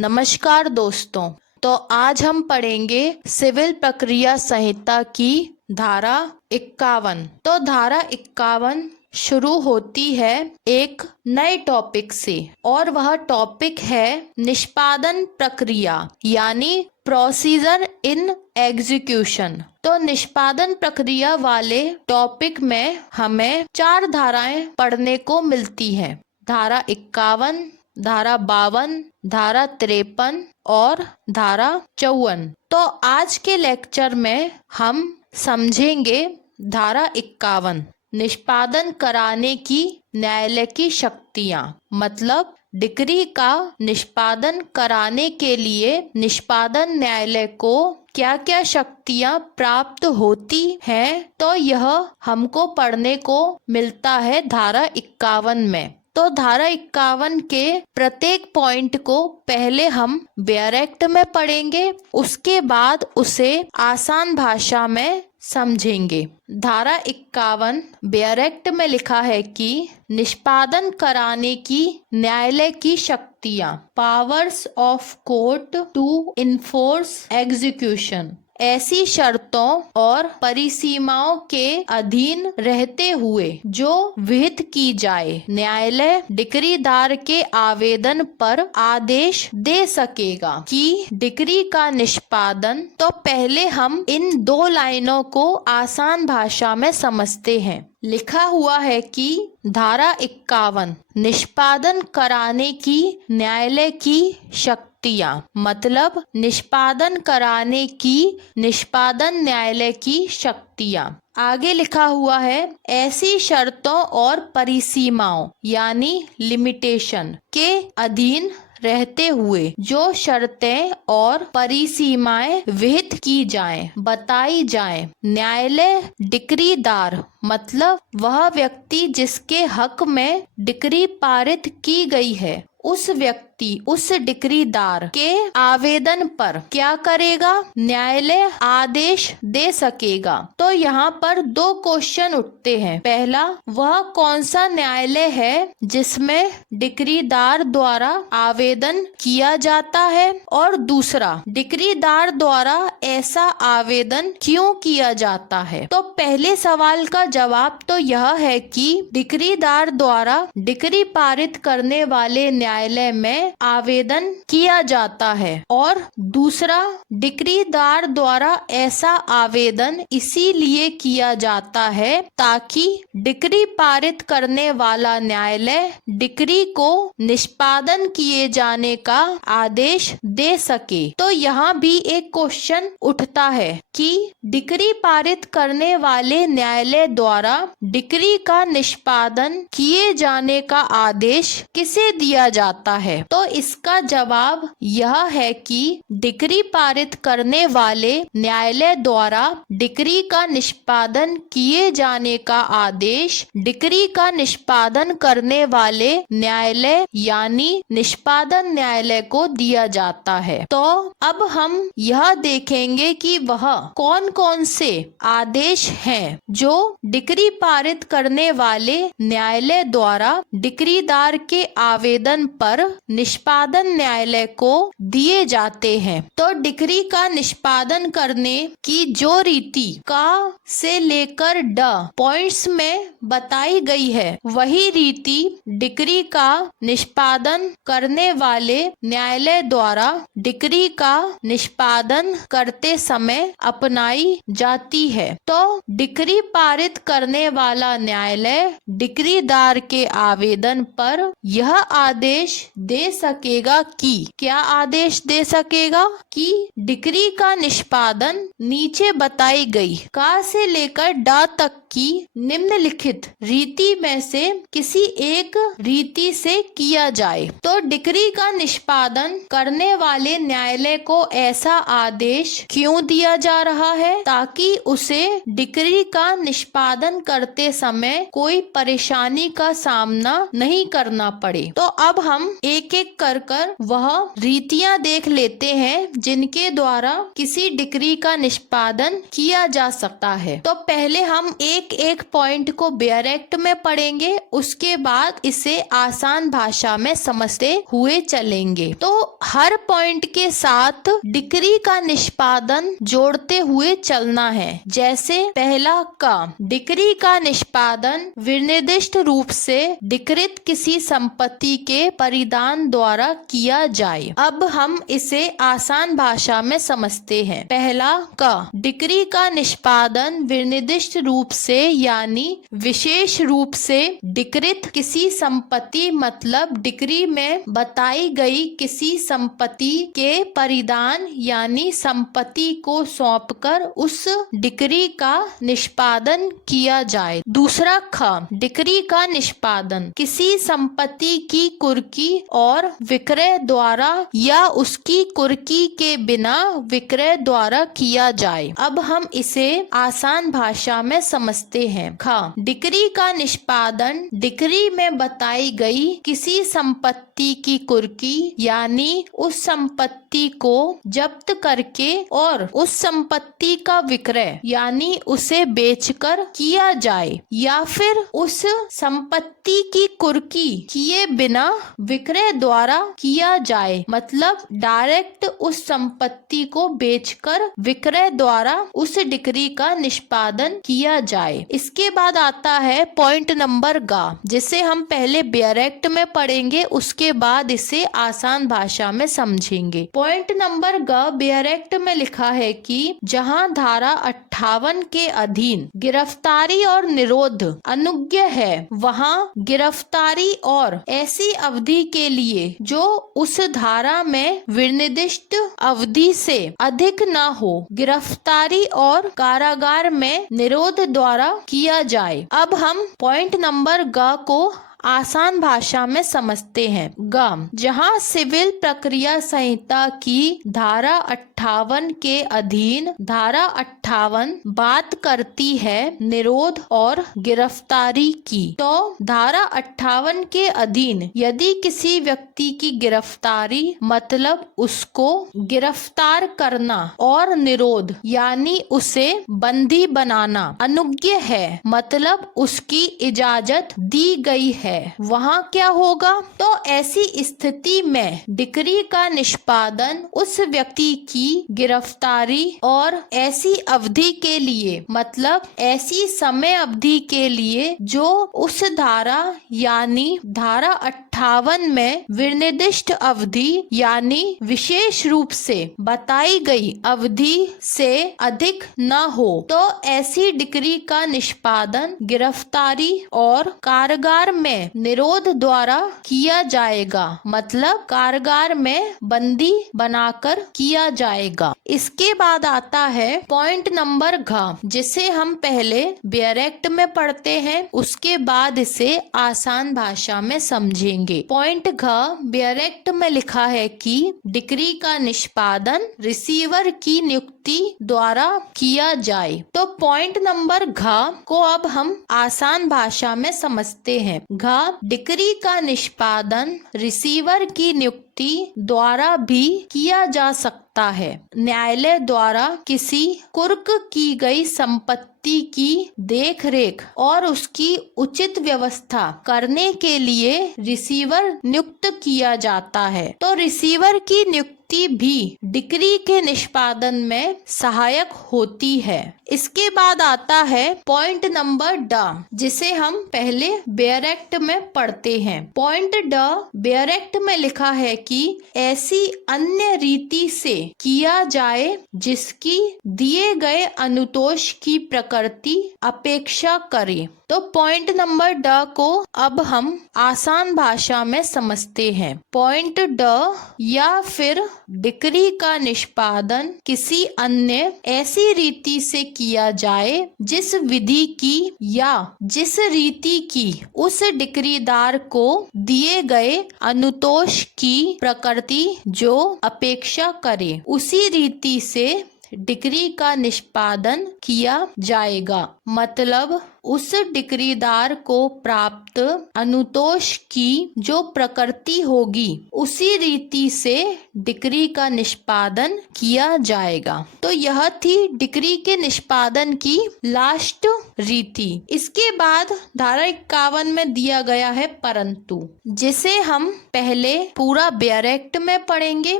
नमस्कार दोस्तों। तो आज हम पढ़ेंगे सिविल प्रक्रिया संहिता की धारा 51। तो धारा 51 शुरू होती है एक नए टॉपिक से और वह टॉपिक है निष्पादन प्रक्रिया यानी प्रोसीजर इन एग्जीक्यूशन। तो निष्पादन प्रक्रिया वाले टॉपिक में हमें 4 धाराएं पढ़ने को मिलती हैं। धारा 51, धारा 52, धारा 53 और धारा 54। तो आज के लेक्चर में हम समझेंगे धारा 51, निष्पादन कराने की न्यायालय की शक्तियां। मतलब डिक्री का निष्पादन कराने के लिए निष्पादन न्यायालय को क्या क्या शक्तियां प्राप्त होती हैं, तो यह हमको पढ़ने को मिलता है धारा 51 में। तो धारा 51 के प्रत्येक पॉइंट को पहले हम डायरेक्ट में पढ़ेंगे, उसके बाद उसे आसान भाषा में समझेंगे। धारा 51 डायरेक्ट में लिखा है कि निष्पादन कराने की न्यायालय की शक्तियां, powers of court to enforce execution, ऐसी शर्तों और परिसीमाओं के अधीन रहते हुए जो विहित की जाए न्यायालय डिक्रीदार के आवेदन पर आदेश दे सकेगा कि डिक्री का निष्पादन। तो पहले हम इन 2 लाइनों को आसान भाषा में समझते हैं। लिखा हुआ है कि धारा 51 निष्पादन कराने की न्यायालय की शक्तियां, मतलब निष्पादन कराने की निष्पादन न्यायालय की शक्तियां। आगे लिखा हुआ है ऐसी शर्तों और परिसीमाओं यानी लिमिटेशन के अधीन रहते हुए जो शर्तें और परिसीमाएं विहित की जाएं, बताई जाएं, न्यायालय डिक्रीदार मतलब वह व्यक्ति जिसके हक में डिक्री पारित की गई है, उस व्यक्ति उस डिक्रीदार के आवेदन पर क्या करेगा, न्यायालय आदेश दे सकेगा। तो यहाँ पर 2 क्वेश्चन उठते हैं। पहला, वह कौन सा न्यायालय है जिसमें डिक्रीदार द्वारा आवेदन किया जाता है, और दूसरा, डिक्रीदार द्वारा ऐसा आवेदन क्यों किया जाता है। तो पहले सवाल का जवाब तो यह है कि डिक्रीदार द्वारा डिक्री पारित करने वाले न्यायालय में आवेदन किया जाता है, और दूसरा, डिक्रीदार द्वारा ऐसा आवेदन इसीलिए किया जाता है ताकि डिक्री पारित करने वाला न्यायालय डिक्री को निष्पादन किए जाने का आदेश दे सके। तो यहाँ भी एक क्वेश्चन उठता है कि डिक्री पारित करने वाले न्यायालय द्वारा डिक्री का निष्पादन किए जाने का आदेश किसे दिया जाता है। तो इसका जवाब यह है कि डिक्री पारित करने वाले न्यायालय द्वारा डिक्री का निष्पादन किए जाने का आदेश डिक्री का निष्पादन करने वाले न्यायालय यानी निष्पादन न्यायालय को दिया जाता है। तो अब हम यह देखेंगे कि वह कौन कौन से आदेश हैं जो डिक्री पारित करने वाले न्यायालय द्वारा डिक्रीदार के आवेदन पर निष्पादन न्यायालय को दिए जाते हैं। तो डिक्री का निष्पादन करने की जो रीति का से लेकर ड पॉइंट्स में बताई गई है, वही रीति डिक्री का निष्पादन करने वाले न्यायालय द्वारा डिक्री का निष्पादन करते समय अपनाई जाती है। तो डिक्री पारित करने वाला न्यायालय डिक्रीदार के आवेदन पर यह आदेश दे सकेगा कि क्या आदेश दे सकेगा कि डिक्री का निष्पादन नीचे बताई गई का से लेकर डा तक की निम्नलिखित रीति में से किसी एक रीति से किया जाए। तो डिक्री का निष्पादन करने वाले न्यायालय को ऐसा आदेश क्यों दिया जा रहा है, ताकि उसे डिक्री का निष्पादन करते समय कोई परेशानी का सामना नहीं करना पड़े। तो अब हम एक एक कर वह रीतियां देख लेते हैं जिनके द्वारा किसी डिक्री का निष्पादन किया जा सकता है। तो पहले हम एक एक एक पॉइंट को डायरेक्ट में पढ़ेंगे, उसके बाद इसे आसान भाषा में समझते हुए चलेंगे। तो हर पॉइंट के साथ डिक्री का निष्पादन जोड़ते हुए चलना है। जैसे पहला का, डिक्री का निष्पादन विनिर्दिष्ट रूप से डिक्रित किसी संपत्ति के परिधान द्वारा किया जाए। अब हम इसे आसान भाषा में समझते हैं। पहला का, डिक्री का निष्पादन विनिर्दिष्ट रूप से यानी विशेष रूप से डिक्रित किसी संपत्ति, मतलब डिक्री में बताई गई किसी संपत्ति के परिधान यानी संपत्ति को सौंपकर उस डिक्री का निष्पादन किया जाए। दूसरा ख, डिक्री का निष्पादन किसी संपत्ति की कुर्की और विक्रय द्वारा या उसकी कुर्की के बिना विक्रय द्वारा किया जाए। अब हम इसे आसान भाषा में समझते हैं। ख, डिक्री का निष्पादन डिक्री में बताई गई किसी संपत्ति की कुर्की यानी उस संपत्ति को जब्त करके और उस संपत्ति का विक्रय यानी उसे बेचकर किया जाए, या फिर उस संपत्ति की कुर्की किए बिना विक्रय द्वारा किया जाए, मतलब डायरेक्ट उस संपत्ति को बेचकर विक्रय द्वारा उस डिक्री का निष्पादन किया जाए। इसके बाद आता है पॉइंट नंबर गा, जिसे हम पहले डायरेक्ट में पढ़ेंगे, उसके बाद इसे आसान भाषा में समझेंगे। पॉइंट नंबर ग डायरेक्ट में लिखा है कि जहां धारा 58 के अधीन गिरफ्तारी और निरोध अनुज्ञ है, वहां गिरफ्तारी और ऐसी अवधि के लिए जो उस धारा में विनिर्दिष्ट अवधि से अधिक न हो, गिरफ्तारी और कारागार में निरोध द्वारा किया जाए। अब हम पॉइंट नंबर ग को आसान भाषा में समझते हैं। ग, जहां सिविल प्रक्रिया संहिता की धारा 58 के अधीन धारा 58 बात करती है निरोध और गिरफ्तारी की, तो धारा 58 के अधीन यदि किसी व्यक्ति की गिरफ्तारी मतलब उसको गिरफ्तार करना और निरोध यानी उसे बंदी बनाना अनुज्ञ है, मतलब उसकी इजाजत दी गई है, वहाँ क्या होगा? तो ऐसी स्थिति में डिक्री का निष्पादन उस व्यक्ति की गिरफ्तारी और ऐसी अवधि के लिए, मतलब ऐसी समय अवधि के लिए जो उस धारा यानी धारा 58 में विनिर्दिष्ट अवधि यानी विशेष रूप से बताई गई अवधि से अधिक न हो, तो ऐसी डिक्री का निष्पादन गिरफ्तारी और कारागार में निरोध द्वारा किया जाएगा, मतलब कारागार में बंदी बनाकर किया जाएगा। इसके बाद आता है पॉइंट नंबर घ, जिसे हम पहले डायरेक्ट में पढ़ते हैं, उसके बाद इसे आसान भाषा में समझेंगे। पॉइंट घ डायरेक्ट में लिखा है कि डिक्री का निष्पादन रिसीवर की नियुक्ति द्वारा किया जाए। तो पॉइंट नंबर घ को अब हम आसान भाषा में समझते हैं। घ, डिक्री का निष्पादन रिसीवर की नियुक्ति द्वारा भी किया जा सकता है। न्यायालय द्वारा किसी कुर्क की गई संपत्ति की देखरेख और उसकी उचित व्यवस्था करने के लिए रिसीवर नियुक्त किया जाता है। तो रिसीवर की नियुक्ति भी डिक्री के निष्पादन में सहायक होती है। इसके बाद आता है पॉइंट नंबर ड, जिसे हम पहले डायरेक्ट में पढ़ते हैं। पॉइंट ड डायरेक्ट में लिखा है कि ऐसी अन्य रीति से किया जाए जिसकी दिए गए अनुतोष की प्रकृति अपेक्षा करे। तो पॉइंट नंबर ड को अब हम आसान भाषा में समझते हैं। पॉइंट ड या फिर डिक्री का निष्पादन किसी अन्य ऐसी रीति से किया जाए जिस विधि की या जिस रीति की उस डिक्रीदार को दिए गए अनुतोष की प्रकृति जो अपेक्षा करे, उसी रीति से डिक्री का निष्पादन किया जाएगा। मतलब उस डिक्रीदार को प्राप्त अनुतोष की जो प्रकृति होगी उसी रीति से डिक्री का निष्पादन किया जाएगा। तो यह थी डिक्री के निष्पादन की लास्ट रीति। इसके बाद धारा 51 में दिया गया है परंतु, जिसे हम पहले पूरा ब्यारेक्ट में पढ़ेंगे,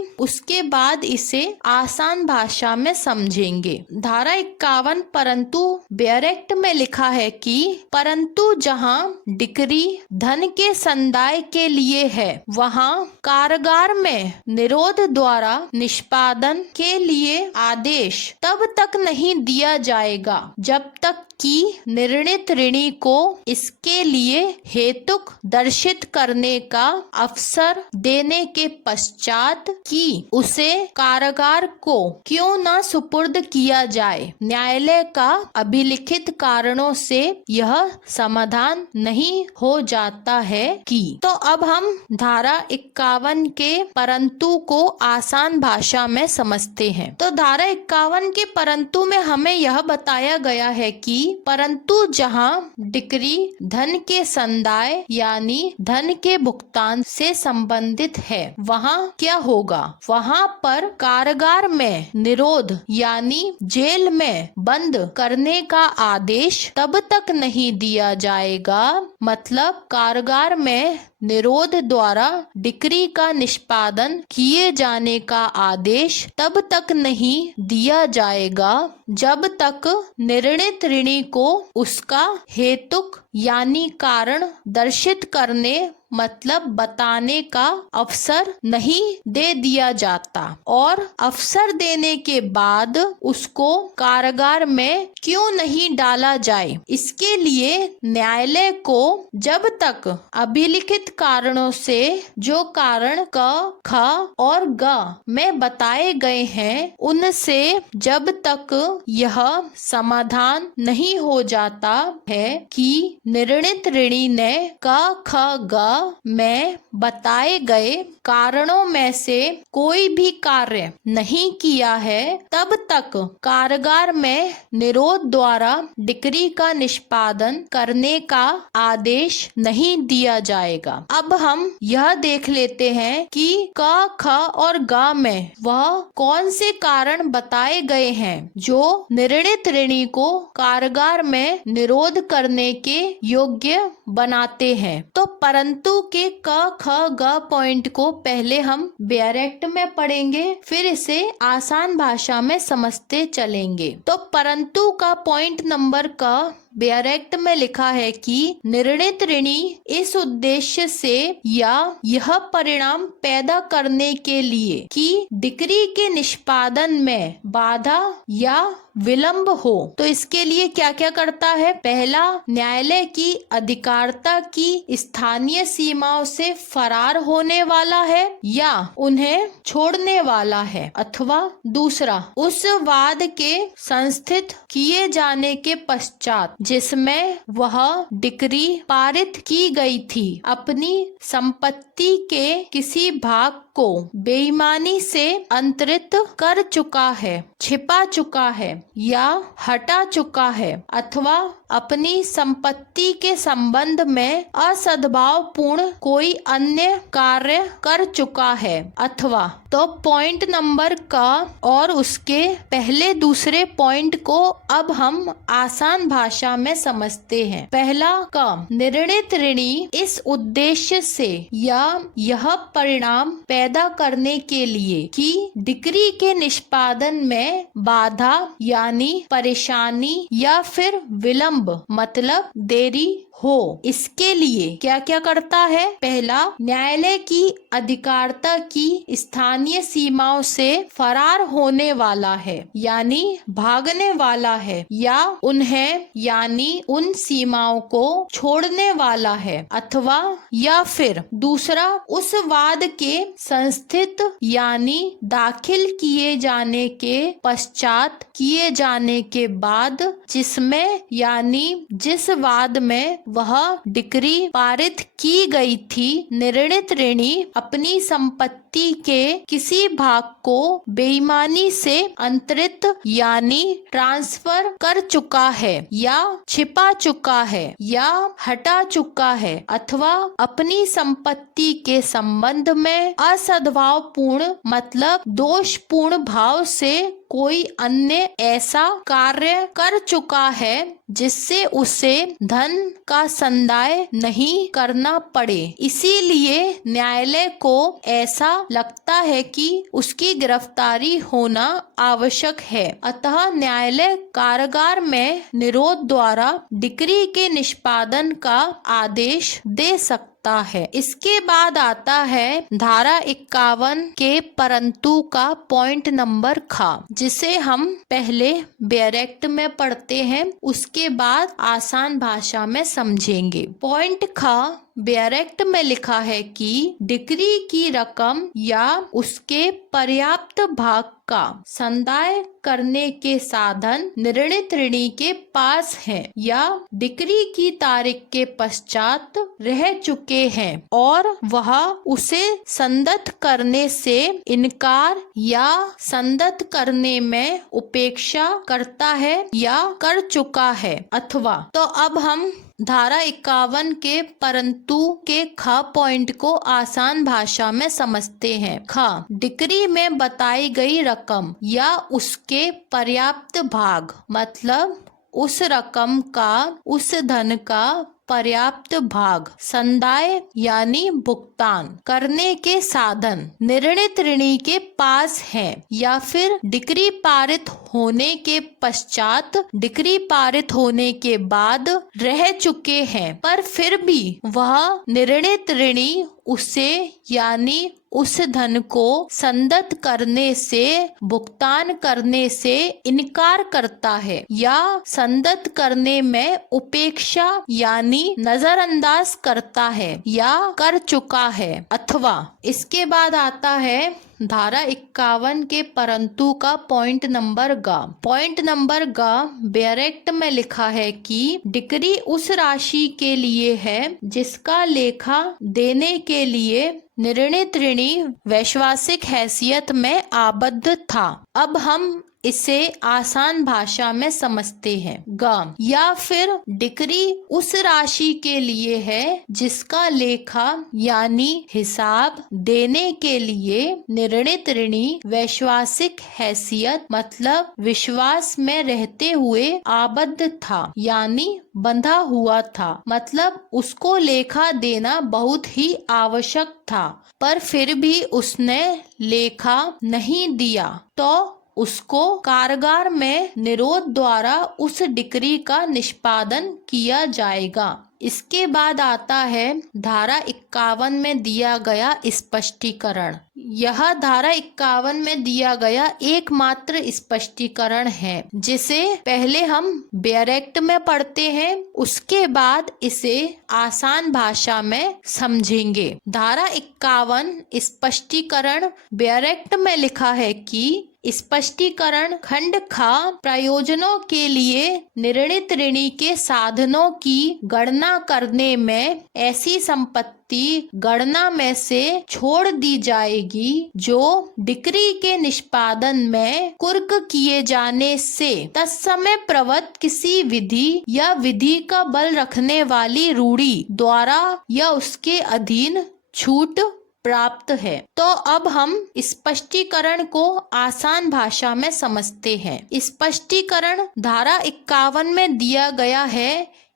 उसके बाद इसे आसान भाषा में समझेंगे। धारा 51 परंतु ब्यारेक्ट में लिखा है कि परंतु जहाँ डिक्री धन के संदाय के लिए है वहाँ कारागार में निरोध द्वारा निष्पादन के लिए आदेश तब तक नहीं दिया जाएगा जब तक कि निर्णित ऋणी को इसके लिए हेतुक दर्शित करने का अवसर देने के पश्चात कि उसे कारागार को क्यों न सुपुर्द किया जाए। न्यायालय का अभिलिखित कारणों से यह समाधान नहीं हो जाता है कि। तो अब हम धारा 51 के परंतु को आसान भाषा में समझते हैं। तो धारा 51 के परंतु में हमें यह बताया गया है कि परंतु जहाँ डिक्री धन के संदाय यानी धन के भुगतान से संबंधित है वहाँ क्या होगा, वहाँ पर कारागार में निरोध यानी जेल में बंद करने का आदेश तब तक नहीं दिया जाएगा, मतलब कारागार में निरोध द्वारा डिक्री का निष्पादन किए जाने का आदेश तब तक नहीं दिया जाएगा जब तक निर्णित ऋणी को उसका हेतुक यानी कारण दर्शित करने मतलब बताने का अवसर नहीं दे दिया जाता, और अवसर देने के बाद उसको कारागार में क्यों नहीं डाला जाए। इसके लिए न्यायालय को जब तक अभिलिखित कारणों से जो कारण क, ख और ग में बताए गए हैं उनसे जब तक यह समाधान नहीं हो जाता है कि निर्णित ऋणी ने क, ख, ग में बताए गए कारणों में से कोई भी कार्य नहीं किया है, तब तक कारागार में निरोध द्वारा डिक्री का निष्पादन करने का आदेश नहीं दिया जाएगा। अब हम यह देख लेते हैं कि क, ख और ग में वह कौन से कारण बताए गए हैं जो निर्णित ऋणी को कारागार में निरोध करने के योग्य बनाते हैं। तो परंतु के क, ख, ग पॉइंट को पहले हम ब्यारेक्ट में पढ़ेंगे, फिर इसे आसान भाषा में समझते चलेंगे। तो परंतु का पॉइंट नंबर क ब्यारेक्ट में लिखा है कि निर्णित ऋणी इस उद्देश्य से या यह परिणाम पैदा करने के लिए कि डिक्री के निष्पादन में बाधा या विलंब हो, तो इसके लिए क्या क्या करता है। पहला, न्यायालय की अधिकारिता की स्थानीय सीमाओं से फरार होने वाला है या उन्हें छोड़ने वाला है, अथवा दूसरा, उस वाद के संस्थित किए जाने के पश्चात जिसमें वह डिक्री पारित की गई थी अपनी संपत्ति के किसी भाग को बेईमानी से अंतरित कर चुका है, छिपा चुका है या हटा चुका है, अथवा अपनी संपत्ति के संबंध में असद्भावपूर्ण कोई अन्य कार्य कर चुका है, अथवा। तो पॉइंट नंबर का और उसके पहले दूसरे पॉइंट को अब हम आसान भाषा में समझते हैं। पहला का, निर्णित ऋणी इस उद्देश्य से या यह परिणाम पैदा करने के लिए कि डिक्री के निष्पादन में बाधा यानी परेशानी या फिर विलंब मतलब देरी हो, इसके लिए क्या क्या करता है। पहला, न्यायालय की अधिकारिता की स्थानीय सीमाओं से फरार होने वाला है यानी भागने वाला है, या उन्हें यानी उन सीमाओं को छोड़ने वाला है, अथवा या फिर दूसरा, उस वाद के संस्थित यानी दाखिल किए जाने के पश्चात किए जाने के बाद जिसमें यानी जिस वाद में वह डिक्री पारित की गई थी, निर्णित ऋणी अपनी संपत्ति संपत्ति के किसी भाग को बेईमानी से अंतरित यानी ट्रांसफर कर चुका है या छिपा चुका है या हटा चुका है अथवा अपनी संपत्ति के संबंध में असद्भावपूर्ण मतलब दोषपूर्ण भाव से कोई अन्य ऐसा कार्य कर चुका है जिससे उसे धन का संदाय नहीं करना पड़े। इसीलिए न्यायालय को ऐसा लगता है कि उसकी गिरफ्तारी होना आवश्यक है। अतः न्यायालय कारागार में निरोध द्वारा डिक्री के निष्पादन का आदेश दे सकता है। इसके बाद आता है धारा 51 के परंतु का पॉइंट नंबर ख, जिसे हम पहले डायरेक्ट में पढ़ते हैं, उसके बाद आसान भाषा में समझेंगे। पॉइंट ख डायरेक्ट में लिखा है कि डिक्री की रकम या उसके पर्याप्त भाग का संदाय करने के साधन निर्णित ऋणी के पास हैं या डिक्री की तारीख के पश्चात रह चुके हैं और वह उसे संदत करने से इनकार या संदत करने में उपेक्षा करता है या कर चुका है। अथवा तो अब हम धारा 51 के परंतु के ख पॉइंट को आसान भाषा में समझते हैं। ख, डिक्री में बताई गई रकम या उसके पर्याप्त भाग मतलब उस रकम का उस धन का पर्याप्त भाग संदाय यानी भुगतान करने के साधन निर्णित ऋणी के पास है या फिर डिक्री पारित होने के पश्चात डिक्री पारित होने के बाद रह चुके हैं, पर फिर भी वह निर्णित ऋणी उसे यानी उस धन को संदत करने से भुगतान करने से इनकार करता है या संदत करने में उपेक्षा यानी नजरअंदाज करता है या कर चुका है। अथवा इसके बाद आता है धारा 51 के परंतु का पॉइंट नंबर ग। पॉइंट नंबर ग डायरेक्ट में लिखा है कि डिक्री उस राशि के लिए है जिसका लेखा देने के लिए निर्णित ऋणी वैश्वासिक हैसियत में आबद्ध था। अब हम इसे आसान भाषा में समझते हैं। ग, या फिर डिक्री उस राशि के लिए है जिसका लेखा यानी हिसाब देने के लिए निर्णित ऋणी वैश्वासिक हैसियत मतलब विश्वास में रहते हुए आबद्ध था यानी बंधा हुआ था, मतलब उसको लेखा देना बहुत ही आवश्यक था, पर फिर भी उसने लेखा नहीं दिया तो उसको कारागार में निरोध द्वारा उस डिक्री का निष्पादन किया जाएगा। इसके बाद आता है धारा 51 में दिया गया स्पष्टीकरण। यह धारा 51 में दिया गया एकमात्र स्पष्टीकरण है जिसे पहले हम डायरेक्ट में पढ़ते हैं, उसके बाद इसे आसान भाषा में समझेंगे। धारा 51 स्पष्टीकरण डायरेक्ट में लिखा है कि स्पष्टीकरण खंड ख प्रयोजनों के लिए निर्णित ऋणी के साधनों की गणना करने में ऐसी संपत्ति गणना में से छोड़ दी जाएगी जो डिक्री के निष्पादन में कुर्क किए जाने से तत्समय प्रवृत्त किसी विधि या विधि का बल रखने वाली रूढ़ी द्वारा या उसके अधीन छूट प्राप्त है। तो अब हम स्पष्टीकरण को आसान भाषा में समझते हैं। स्पष्टीकरण धारा 51 में दिया गया है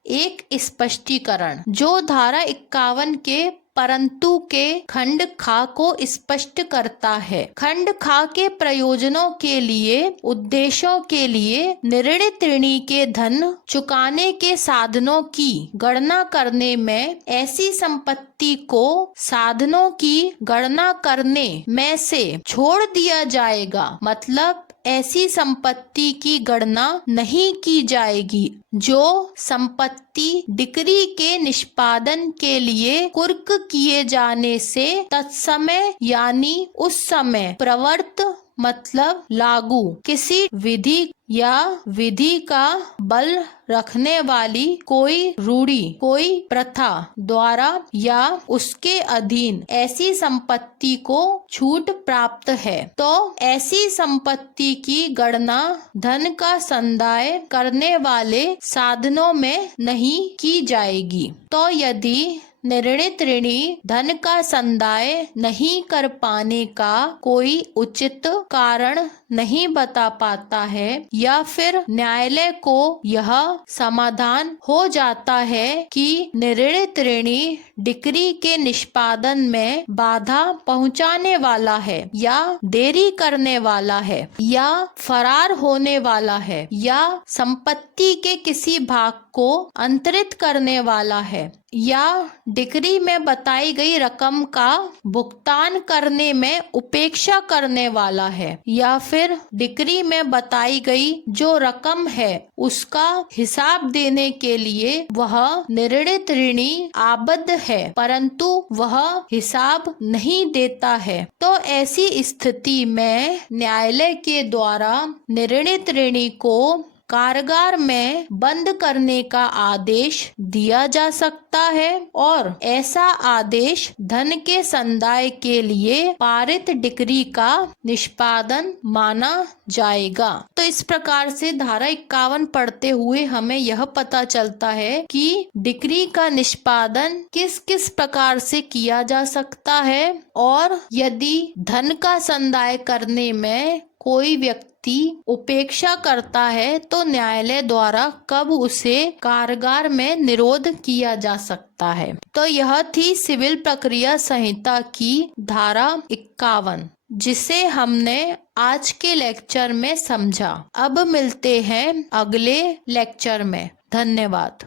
एक स्पष्टीकरण जो धारा 51 के परंतु के खंड खा को स्पष्ट करता है। खंड खा के प्रयोजनों के लिए उद्देश्यों के लिए निर्णित ऋणी के धन चुकाने के साधनों की गणना करने में ऐसी संपत्ति को साधनों की गणना करने में से छोड़ दिया जाएगा, मतलब ऐसी संपत्ति की गणना नहीं की जाएगी जो संपत्ति डिक्री के निष्पादन के लिए कुर्क किए जाने से तत्समय यानी उस समय प्रवृत्त मतलब लागू, किसी विधि या विधि का बल रखने वाली कोई रूढ़ि, कोई प्रथा द्वारा या उसके अधीन ऐसी संपत्ति को छूट प्राप्त है, तो ऐसी संपत्ति की गणना धन का संदाय करने वाले साधनों में नहीं की जाएगी। तो यदि निर्णित ऋणी धन का संदाय नहीं कर पाने का कोई उचित कारण नहीं बता पाता है या फिर न्यायालय को यह समाधान हो जाता है कि निर्णित ऋणी डिक्री के निष्पादन में बाधा पहुंचाने वाला है या देरी करने वाला है या फरार होने वाला है या संपत्ति के किसी भाग को अंतरित करने वाला है या डिक्री में बताई गई रकम का भुगतान करने में उपेक्षा करने वाला है या फिर डिक्री में बताई गई जो रकम है उसका हिसाब देने के लिए वह निर्णित ऋणी आबद्ध है परंतु वह हिसाब नहीं देता है, तो ऐसी स्थिति में न्यायालय के द्वारा निर्णित ऋणी को कारागार में बंद करने का आदेश दिया जा सकता है और ऐसा आदेश धन के संदाय के लिए पारित डिक्री का निष्पादन माना जाएगा। तो इस प्रकार से धारा 51 पढ़ते हुए हमें यह पता चलता है कि डिक्री का निष्पादन किस किस प्रकार से किया जा सकता है और यदि धन का संदाय करने में कोई व्यक्ति उपेक्षा करता है तो न्यायालय द्वारा कब उसे कारागार में निरोध किया जा सकता है। तो यह थी सिविल प्रक्रिया संहिता की धारा 51 जिसे हमने आज के लेक्चर में समझा। अब मिलते हैं अगले लेक्चर में। धन्यवाद।